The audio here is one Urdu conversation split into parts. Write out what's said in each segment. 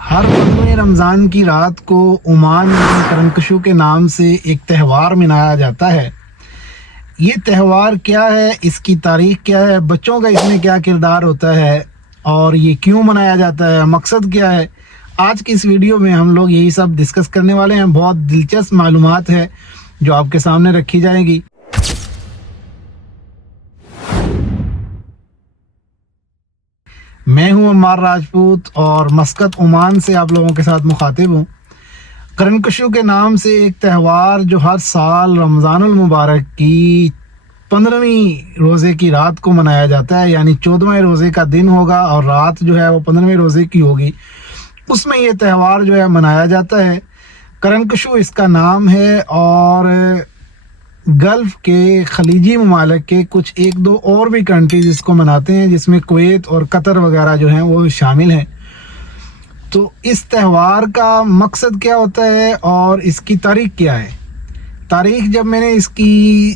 ہر 15 رمضان کی رات کو عمان میں کرنکشو کے نام سے ایک تہوار منایا جاتا ہے۔ یہ تہوار کیا ہے، اس کی تاریخ کیا ہے، بچوں کا اس میں کیا کردار ہوتا ہے اور یہ کیوں منایا جاتا ہے، مقصد کیا ہے، آج کی اس ویڈیو میں ہم لوگ یہی سب ڈسکس کرنے والے ہیں۔ بہت دلچسپ معلومات ہے جو آپ کے سامنے رکھی جائے گی۔ میں ہوں عمار راجپوت اور مسقط عمان سے آپ لوگوں کے ساتھ مخاطب ہوں۔ کرنکشو کے نام سے ایک تہوار جو ہر سال رمضان المبارک کی 15ویں روزے کی رات کو منایا جاتا ہے، یعنی 14ویں روزے کا دن ہوگا اور رات جو ہے وہ 15ویں روزے کی ہوگی، اس میں یہ تہوار جو ہے منایا جاتا ہے۔ کرنکشو اس کا نام ہے اور گلف کے خلیجی ممالک کے کچھ ایک دو اور بھی کنٹریز اس کو مناتے ہیں، جس میں کویت اور قطر وغیرہ جو ہیں وہ شامل ہیں۔ تو اس تہوار کا مقصد کیا ہوتا ہے اور اس کی تاریخ کیا ہے؟ تاریخ جب میں نے اس کی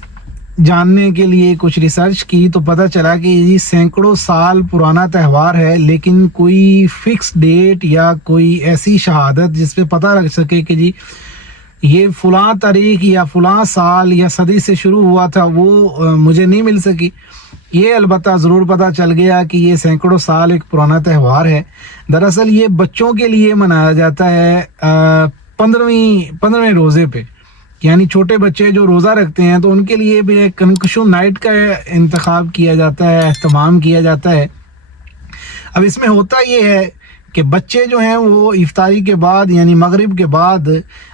جاننے کے لیے کچھ ریسرچ کی تو پتہ چلا کہ یہ سینکڑوں سال پرانا تہوار ہے، لیکن کوئی فکس ڈیٹ یا کوئی ایسی شہادت جس پہ پتہ لگ سکے کہ جی یہ فلاں تاریخ یا فلاں سال یا صدی سے شروع ہوا تھا، وہ مجھے نہیں مل سکی۔ یہ البتہ ضرور پتہ چل گیا کہ یہ سینکڑوں سال ایک پرانا تہوار ہے۔ دراصل یہ بچوں کے لیے منایا جاتا ہے 15ویں روزے پہ، یعنی چھوٹے بچے جو روزہ رکھتے ہیں تو ان کے لیے بھی ایک کرنکشو نائٹ کا انتخاب کیا جاتا ہے، اہتمام کیا جاتا ہے۔ اب اس میں ہوتا یہ ہے کہ بچے جو ہیں وہ افطاری کے بعد یعنی مغرب کے بعد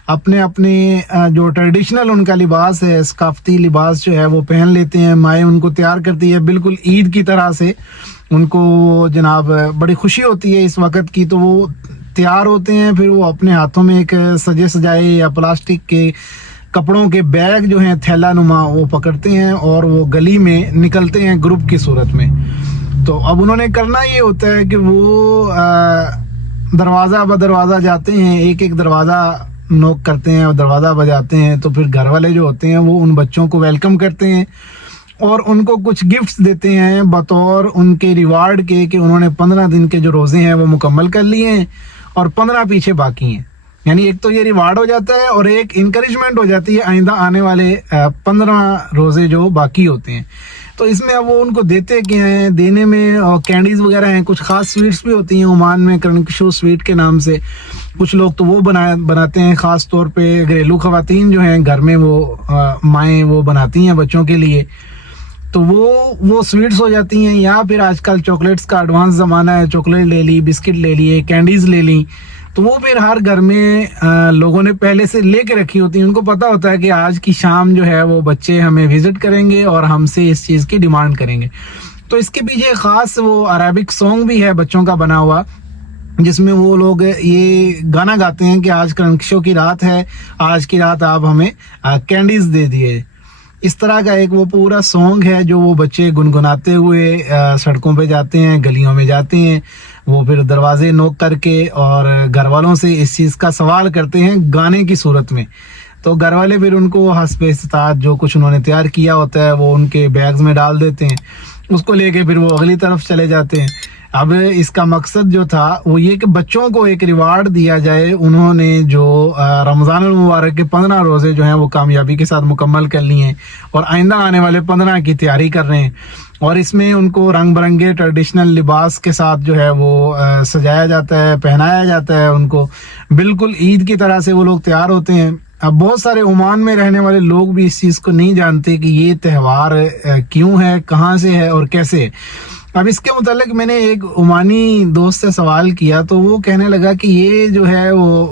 اپنے جو ٹریڈیشنل ان کا لباس ہے، ثقافتی لباس جو ہے وہ پہن لیتے ہیں۔ مائیں ان کو تیار کرتی ہے بالکل عید کی طرح سے، ان کو جناب بڑی خوشی ہوتی ہے اس وقت کی، تو وہ تیار ہوتے ہیں۔ پھر وہ اپنے ہاتھوں میں ایک سجے سجائے یا پلاسٹک کے کپڑوں کے بیگ جو ہیں تھیلا نما وہ پکڑتے ہیں اور وہ گلی میں نکلتے ہیں گروپ کی صورت میں۔ تو اب انہوں نے کرنا یہ ہوتا ہے کہ وہ دروازہ بدروازہ جاتے ہیں، ایک ایک دروازہ نوک کرتے ہیں اور دروازہ بجاتے ہیں، تو پھر گھر والے جو ہوتے ہیں وہ ان بچوں کو ویلکم کرتے ہیں اور ان کو کچھ گفٹس دیتے ہیں بطور ان کے ریوارڈ کے کہ انہوں نے 15 دن کے جو روزے ہیں وہ مکمل کر لیے ہیں اور 15 پیچھے باقی ہیں۔ یعنی ایک تو یہ ریوارڈ ہو جاتا ہے اور ایک انکریجمنٹ ہو جاتی ہے آئندہ آنے والے 15 روزے جو باقی ہوتے ہیں۔ تو اس میں اب وہ ان کو دیتے کیا ہیں، دینے میں اور کینڈیز وغیرہ ہیں، کچھ خاص سویٹس بھی ہوتی ہیں عمان میں کرنکشو سویٹ کے نام سے۔ کچھ لوگ تو وہ بناتے ہیں، خاص طور پہ گھریلو خواتین جو ہیں گھر میں وہ مائیں وہ بناتی ہیں بچوں کے لیے، تو وہ سویٹس ہو جاتی ہیں۔ یا پھر آج کل چاکلیٹس کا ایڈوانس زمانہ ہے، چاکلیٹ لے لی، بسکٹ لے لیے، کینڈیز لے لی، تو وہ پھر ہر گھر میں لوگوں نے پہلے سے لے کے رکھی ہوتی ہیں۔ ان کو پتہ ہوتا ہے کہ آج کی شام جو ہے وہ بچے ہمیں وزٹ کریں گے اور ہم سے اس چیز کی ڈیمانڈ کریں گے۔ تو اس کے پیچھے خاص وہ عربک سانگ بھی ہے بچوں کا بنا ہوا، جس میں وہ لوگ یہ گانا گاتے ہیں کہ آج کرنکشو کی رات ہے، آج کی رات آپ ہمیں کینڈیز دے دیے۔ اس طرح کا ایک وہ پورا سانگ ہے جو وہ بچے گنگناتے ہوئے سڑکوں پہ جاتے ہیں، گلیوں میں جاتے ہیں، وہ پھر دروازے نوک کر کے اور گھر والوں سے اس چیز کا سوال کرتے ہیں گانے کی صورت میں۔ تو گھر والے پھر ان کو حسب استطاعت جو کچھ انہوں نے تیار کیا ہوتا ہے وہ ان کے بیگز میں ڈال دیتے ہیں، اس کو لے کے پھر وہ اگلی طرف چلے جاتے ہیں۔ اب اس کا مقصد جو تھا وہ یہ کہ بچوں کو ایک ریوارڈ دیا جائے، انہوں نے جو رمضان المبارک کے 15 روزے جو ہیں وہ کامیابی کے ساتھ مکمل کر لیے ہیں اور آئندہ آنے والے 15 کی تیاری کر رہے ہیں، اور اس میں ان کو رنگ برنگے ٹریڈیشنل لباس کے ساتھ جو ہے وہ سجایا جاتا ہے، پہنایا جاتا ہے ان کو، بالکل عید کی طرح سے وہ لوگ تیار ہوتے ہیں۔ اب بہت سارے عمان میں رہنے والے لوگ بھی اس چیز کو نہیں جانتے کہ یہ تہوار کیوں ہے، کہاں سے ہے اور کیسے ہے۔ اب اس کے متعلق میں نے ایک عمانی دوست سے سوال کیا تو وہ کہنے لگا کہ یہ جو ہے وہ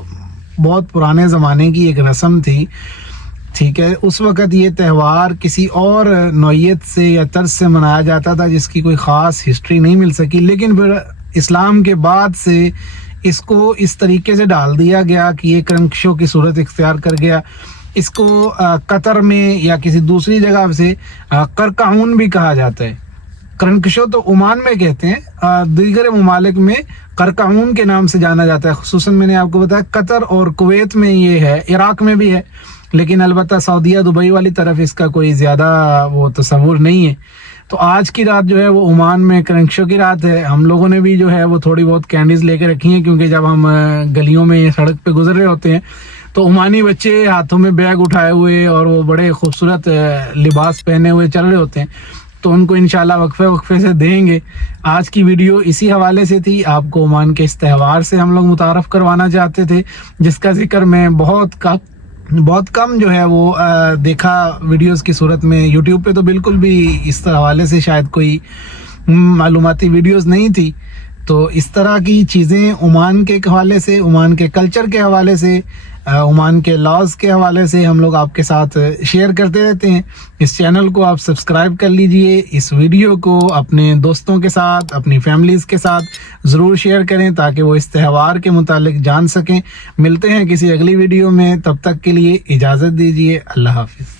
بہت پرانے زمانے کی ایک رسم تھی، ٹھیک ہے، اس وقت یہ تہوار کسی اور نوعیت سے یا طرز سے منایا جاتا تھا جس کی کوئی خاص ہسٹری نہیں مل سکی، لیکن پھر اسلام کے بعد سے اس کو اس طریقے سے ڈال دیا گیا کہ یہ کرنکشو کی صورت اختیار کر گیا۔ اس کو قطر میں یا کسی دوسری جگہ سے کرکعون بھی کہا جاتا ہے۔ کرنکشو تو عمان میں کہتے ہیں، دیگر ممالک میں کرکعون کے نام سے جانا جاتا ہے۔ خصوصاً میں نے آپ کو بتایا قطر اور کویت میں یہ ہے، عراق میں بھی ہے، لیکن البتہ سعودیہ دبئی والی طرف اس کا کوئی زیادہ وہ تصور نہیں ہے۔ تو آج کی رات جو ہے وہ عمان میں کرنک شو کی رات ہے. ہم لوگوں نے بھی جو ہے وہ تھوڑی بہت کینڈیز لے کے رکھی ہیں, کیونکہ جب ہم گلیوں میں سڑک پہ گزر رہے ہوتے ہیں تو عمانی بچے ہاتھوں میں بیگ اٹھائے ہوئے اور وہ بڑے خوبصورت لباس پہنے ہوئے چل رہے ہوتے ہیں, تو ان کو انشاءاللہ وقفے سے دیں گے. آج کی ویڈیو اسی حوالے سے تھی, آپ کو عمان کے اس تہوار سے ہم لوگ متعارف کروانا چاہتے تھے, جس کا ذکر میں بہت کم جو ہے وہ دیکھا ویڈیوز کی صورت میں. یوٹیوب پہ تو بالکل بھی اس حوالے سے شاید کوئی معلوماتی ویڈیوز نہیں تھی. تو اس طرح کی چیزیں عمان کے حوالے سے, عمان کے کلچر کے حوالے سے, عمان کے لاز کے حوالے سے ہم لوگ آپ کے ساتھ شیئر کرتے رہتے ہیں. اس چینل کو آپ سبسکرائب کر لیجئے, اس ویڈیو کو اپنے دوستوں کے ساتھ, اپنی فیملیز کے ساتھ ضرور شیئر کریں تاکہ وہ اس تہوار کے متعلق جان سکیں. ملتے ہیں کسی اگلی ویڈیو میں, تب تک کے لیے اجازت دیجئے. اللہ حافظ.